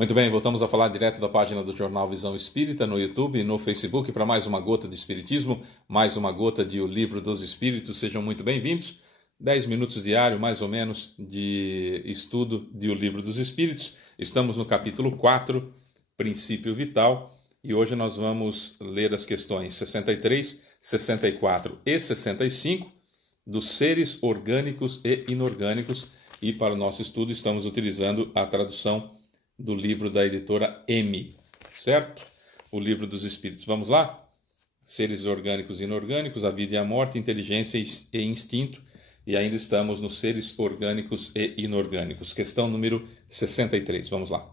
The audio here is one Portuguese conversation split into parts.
Muito bem, voltamos a falar direto da página do Jornal Visão Espírita no YouTube e no Facebook para mais uma gota de Espiritismo, mais uma gota de O Livro dos Espíritos. Sejam muito bem-vindos. 10 minutos diário, mais ou menos, de estudo de O Livro dos Espíritos. Estamos no capítulo 4, Princípio Vital, e hoje nós vamos ler as questões 63, 64 e 65 dos seres orgânicos e inorgânicos. E para o nosso estudo estamos utilizando a tradução do livro da editora M, certo? O Livro dos Espíritos. Vamos lá? Seres orgânicos e inorgânicos, a vida e a morte, inteligência e instinto. E ainda estamos nos seres orgânicos e inorgânicos. Questão número 63. Vamos lá.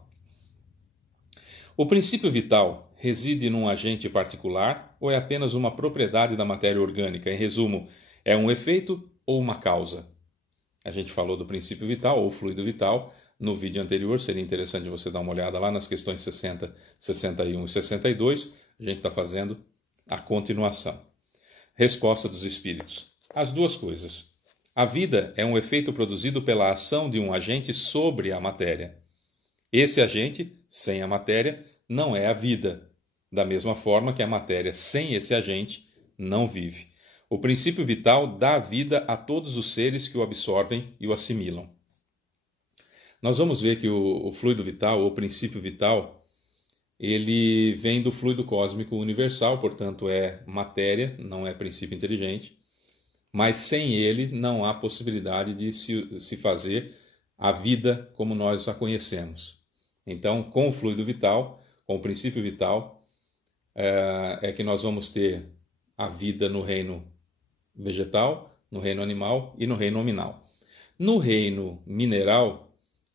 O princípio vital reside num agente particular ou é apenas uma propriedade da matéria orgânica? Em resumo, é um efeito ou uma causa? A gente falou do princípio vital ou fluido vital no vídeo anterior. Seria interessante você dar uma olhada lá nas questões 60, 61 e 62. A gente está fazendo a continuação. Resposta dos espíritos. As duas coisas. A vida é um efeito produzido pela ação de um agente sobre a matéria. Esse agente, sem a matéria, não é a vida. Da mesma forma que a matéria, sem esse agente, não vive. O princípio vital dá vida a todos os seres que o absorvem e o assimilam. Nós vamos ver que o fluido vital, ou princípio vital, ele vem do fluido cósmico universal, portanto é matéria, não é princípio inteligente, mas sem ele não há possibilidade de se fazer a vida como nós a conhecemos. Então, com o fluido vital, com o princípio vital, é que nós vamos ter a vida no reino vegetal, no reino animal e no reino nominal. No reino mineral,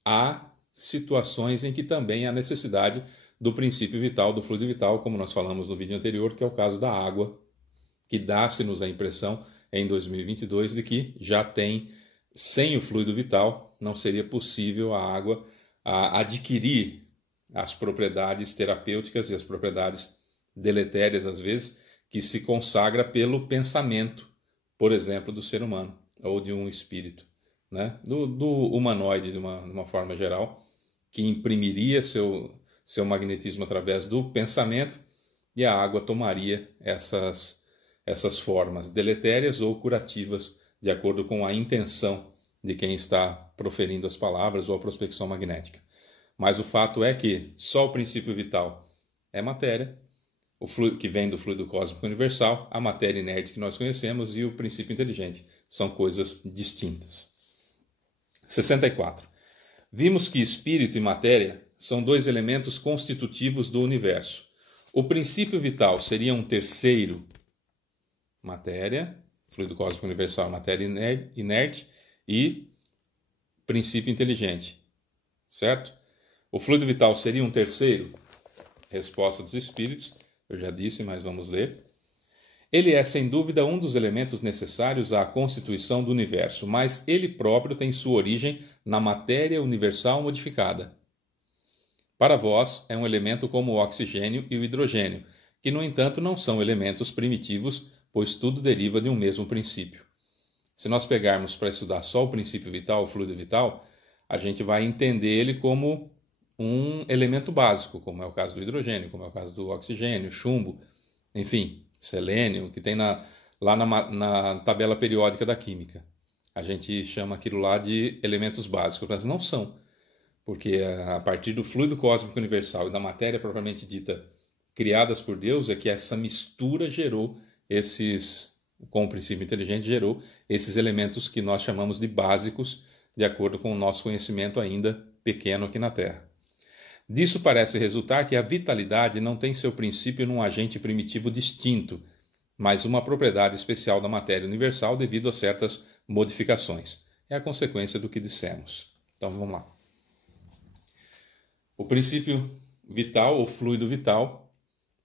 há situações em que também há necessidade do princípio vital, do fluido vital, como nós falamos no vídeo anterior, que é o caso da água, que dá-se-nos a impressão em 2022 de que já tem, sem o fluido vital, não seria possível a água adquirir as propriedades terapêuticas e as propriedades deletérias, às vezes, que se consagra pelo pensamento, por exemplo, do ser humano ou de um espírito. Né? Do humanoide, de uma forma geral, que imprimiria seu magnetismo através do pensamento, e a água tomaria essas formas deletérias ou curativas, de acordo com a intenção de quem está proferindo as palavras ou a prospecção magnética. Mas o fato é que só o princípio vital é matéria, o fluido que vem do fluido cósmico universal, a matéria inerte que nós conhecemos e o princípio inteligente são coisas distintas. 64. Vimos que espírito e matéria são dois elementos constitutivos do universo. O princípio vital seria um terceiro, matéria, fluido cósmico universal, matéria inerte e princípio inteligente, certo? O fluido vital seria um terceiro? Resposta dos espíritos, eu já disse, mas vamos ler. Ele é, sem dúvida, um dos elementos necessários à constituição do universo, mas ele próprio tem sua origem na matéria universal modificada. Para vós, é um elemento como o oxigênio e o hidrogênio, que, no entanto, não são elementos primitivos, pois tudo deriva de um mesmo princípio. Se nós pegarmos para estudar só o princípio vital, o fluido vital, a gente vai entender ele como um elemento básico, como é o caso do hidrogênio, como é o caso do oxigênio, chumbo, enfim, selênio, que tem lá na tabela periódica da química. A gente chama aquilo lá de elementos básicos, mas não são, porque a partir do fluido cósmico universal e da matéria propriamente dita criadas por Deus é que essa mistura gerou com o princípio inteligente, gerou esses elementos que nós chamamos de básicos, de acordo com o nosso conhecimento ainda pequeno aqui na Terra. Disso parece resultar que a vitalidade não tem seu princípio num agente primitivo distinto, mas uma propriedade especial da matéria universal devido a certas modificações. É a consequência do que dissemos. Então vamos lá. O princípio vital, ou fluido vital,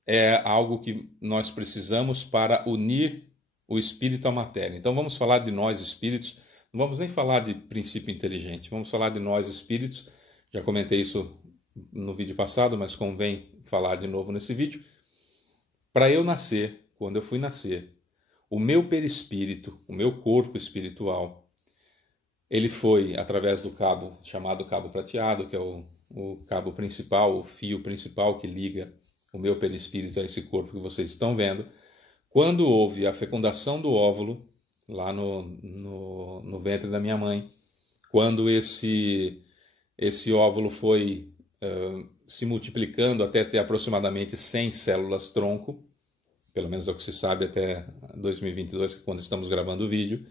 é algo que nós precisamos para unir o espírito à matéria. Então vamos falar de nós espíritos, não vamos nem falar de princípio inteligente, vamos falar de nós espíritos. Já comentei isso no vídeo passado, mas convém falar de novo nesse vídeo. Para eu nascer, quando eu fui nascer, o meu perispírito, o meu corpo espiritual, ele foi através do cabo chamado cabo prateado, que é o o cabo principal, o fio principal que liga o meu perispírito a esse corpo que vocês estão vendo, quando houve a fecundação do óvulo, lá no ventre da minha mãe, quando esse óvulo foi se multiplicando até ter aproximadamente 100 células-tronco, pelo menos é o que se sabe até 2022, que é quando estamos gravando o vídeo,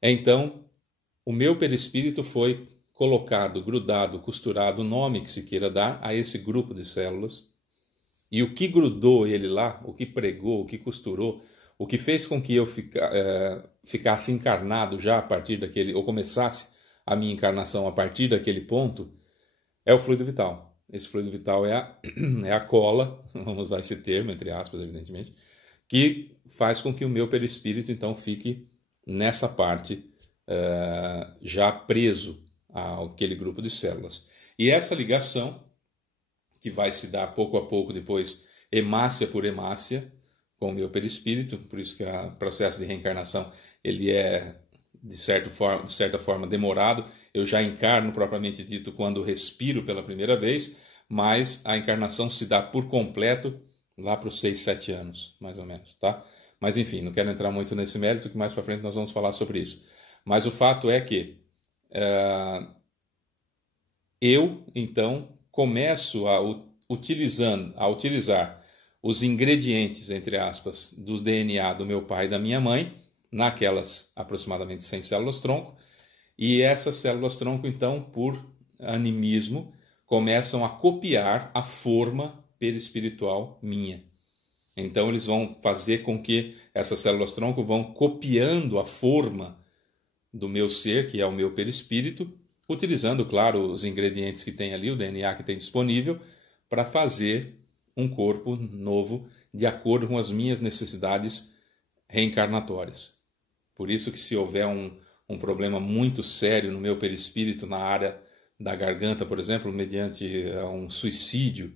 então o meu perispírito foi colocado, grudado, costurado, o nome que se queira dar, a esse grupo de células. E o que grudou ele lá, o que pregou, o que costurou, o que fez com que eu ficasse encarnado já a partir daquele, ou começasse a minha encarnação a partir daquele ponto, é o fluido vital. Esse fluido vital é a cola, vamos usar esse termo, entre aspas, evidentemente, que faz com que o meu perispírito, então, fique nessa parte já preso àquele grupo de células. E essa ligação, que vai se dar pouco a pouco depois, hemácia por hemácia, com o meu perispírito, por isso que o processo de reencarnação ele é, de certa forma, demorado. Eu já encarno, propriamente dito, quando respiro pela primeira vez, mas a encarnação se dá por completo lá para os 6, 7 anos, mais ou menos, tá? Mas enfim, não quero entrar muito nesse mérito, que mais para frente nós vamos falar sobre isso. Mas o fato é que eu, então, começo a utilizar os ingredientes, entre aspas, do DNA do meu pai e da minha mãe, naquelas aproximadamente 100 células-tronco, e essas células-tronco, então, por animismo, começam a copiar a forma perispiritual minha. Então, eles vão fazer com que essas células-tronco vão copiando a forma do meu ser, que é o meu perispírito, utilizando, claro, os ingredientes que tem ali, o DNA que tem disponível, para fazer um corpo novo de acordo com as minhas necessidades reencarnatórias. Por isso que se houver um problema muito sério no meu perispírito, na área da garganta, por exemplo, mediante um suicídio,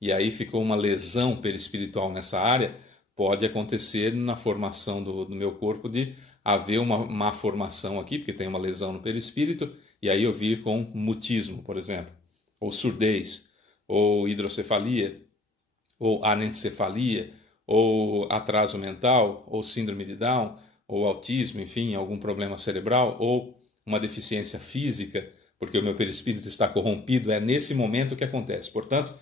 e aí ficou uma lesão perispiritual nessa área, pode acontecer na formação do meu corpo de haver uma má formação aqui, porque tem uma lesão no perispírito, e aí eu vir com mutismo, por exemplo, ou surdez, ou hidrocefalia, ou anencefalia, ou atraso mental, ou síndrome de Down, ou autismo, enfim, algum problema cerebral, ou uma deficiência física, porque o meu perispírito está corrompido, é nesse momento que acontece. Portanto,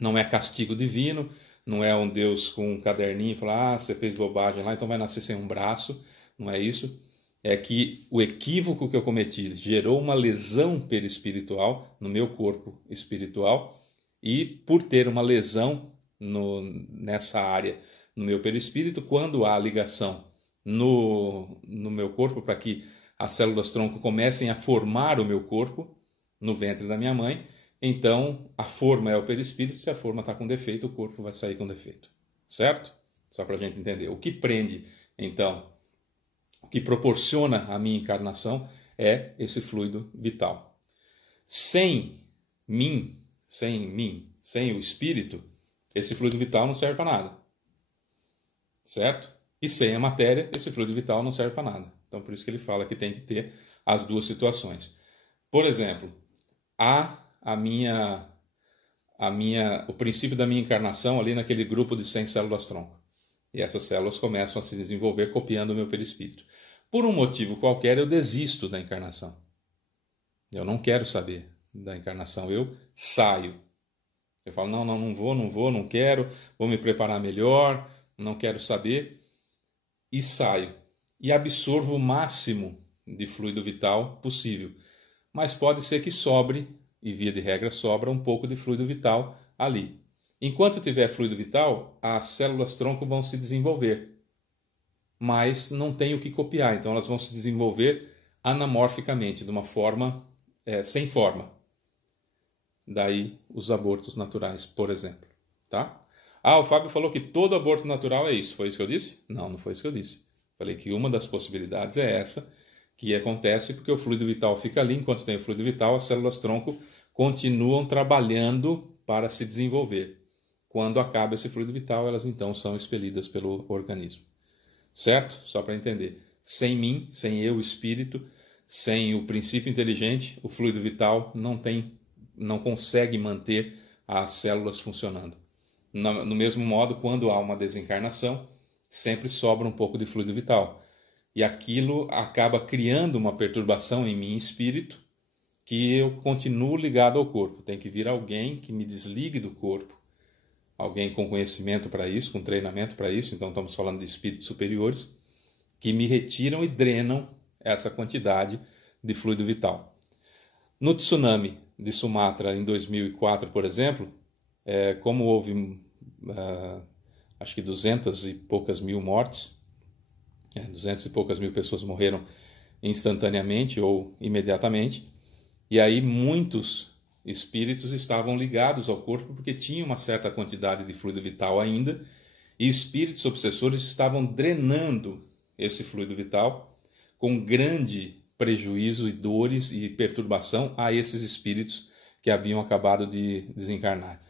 não é castigo divino, não é um Deus com um caderninho e falar, você fez bobagem lá, então vai nascer sem um braço, não é isso. É que o equívoco que eu cometi gerou uma lesão perispiritual no meu corpo espiritual, e por ter uma lesão nessa área no meu perispírito, quando há ligação no meu corpo para que as células-tronco comecem a formar o meu corpo no ventre da minha mãe, então a forma é o perispírito, se a forma está com defeito, o corpo vai sair com defeito. Certo? Só para a gente entender. O que prende, então, o que proporciona a minha encarnação é esse fluido vital. Sem o espírito, esse fluido vital não serve para nada. Certo? E sem a matéria, esse fluido vital não serve para nada. Então, por isso que ele fala que tem que ter as duas situações. Por exemplo, o princípio da minha encarnação ali naquele grupo de 100 células-tronco. E essas células começam a se desenvolver copiando o meu perispírito. Por um motivo qualquer, eu desisto da encarnação. Eu não quero saber da encarnação, eu saio. Eu falo, não vou, não quero, vou me preparar melhor, não quero saber, e saio. E absorvo o máximo de fluido vital possível. Mas pode ser que sobre, e via de regra sobra, um pouco de fluido vital ali. Enquanto tiver fluido vital, as células-tronco vão se desenvolver. Mas não tem o que copiar, então elas vão se desenvolver anamorficamente, de uma forma sem forma. Daí os abortos naturais, por exemplo. Tá? O Fábio falou que todo aborto natural é isso. Foi isso que eu disse? Não foi isso que eu disse. Falei que uma das possibilidades é essa, que acontece porque o fluido vital fica ali. Enquanto tem o fluido vital, as células-tronco continuam trabalhando para se desenvolver. Quando acaba esse fluido vital, elas então são expelidas pelo organismo. Certo? Só para entender. Sem mim, sem eu, espírito, Sem o princípio inteligente, o fluido vital não consegue manter as células funcionando. No mesmo modo, quando há uma desencarnação, sempre sobra um pouco de fluido vital. E aquilo acaba criando uma perturbação em mim, espírito, que eu continuo ligado ao corpo. Tem que vir alguém que me desligue do corpo, alguém com conhecimento para isso, com treinamento para isso, então estamos falando de espíritos superiores, que me retiram e drenam essa quantidade de fluido vital. No tsunami de Sumatra, em 2004, por exemplo, como houve acho que 200 e poucas mil mortes, 200 e poucas mil pessoas morreram instantaneamente ou imediatamente, e aí muitos espíritos estavam ligados ao corpo porque tinham uma certa quantidade de fluido vital ainda, e espíritos obsessores estavam drenando esse fluido vital com grande prejuízo e dores e perturbação a esses espíritos que haviam acabado de desencarnar.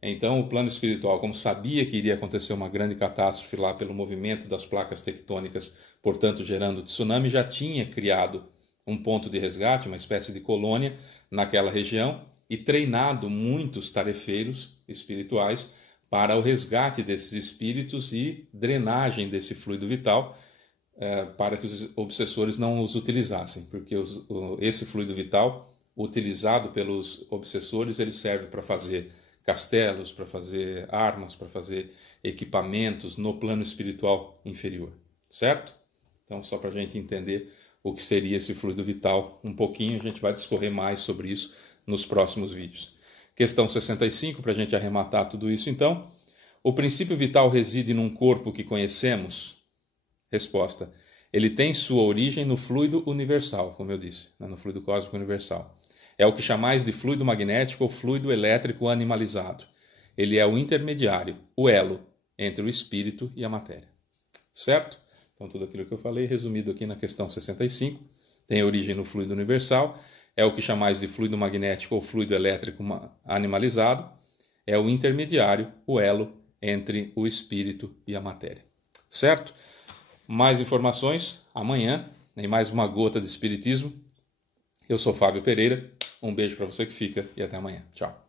Então, o plano espiritual, como sabia que iria acontecer uma grande catástrofe lá pelo movimento das placas tectônicas, portanto gerando tsunami, já tinha criado um ponto de resgate, uma espécie de colônia naquela região e treinado muitos tarefeiros espirituais para o resgate desses espíritos e drenagem desse fluido vital, para que os obsessores não os utilizassem, porque esse fluido vital, utilizado pelos obsessores, ele serve para fazer castelos, para fazer armas, para fazer equipamentos no plano espiritual inferior, certo? Então, só para a gente entender o que seria esse fluido vital um pouquinho, a gente vai discorrer mais sobre isso nos próximos vídeos. Questão 65, para a gente arrematar tudo isso então. O princípio vital reside num corpo que conhecemos? Resposta. Ele tem sua origem no fluido universal, como eu disse, no fluido cósmico universal. É o que chamais de fluido magnético ou fluido elétrico animalizado. Ele é o intermediário, o elo, entre o espírito e a matéria. Certo? Então, tudo aquilo que eu falei, resumido aqui na questão 65, tem origem no fluido universal, é o que chamais de fluido magnético ou fluido elétrico animalizado, é o intermediário, o elo, entre o espírito e a matéria. Certo? Mais informações amanhã, em mais uma gota de espiritismo. Eu sou Fábio Pereira, um beijo para você que fica e até amanhã. Tchau.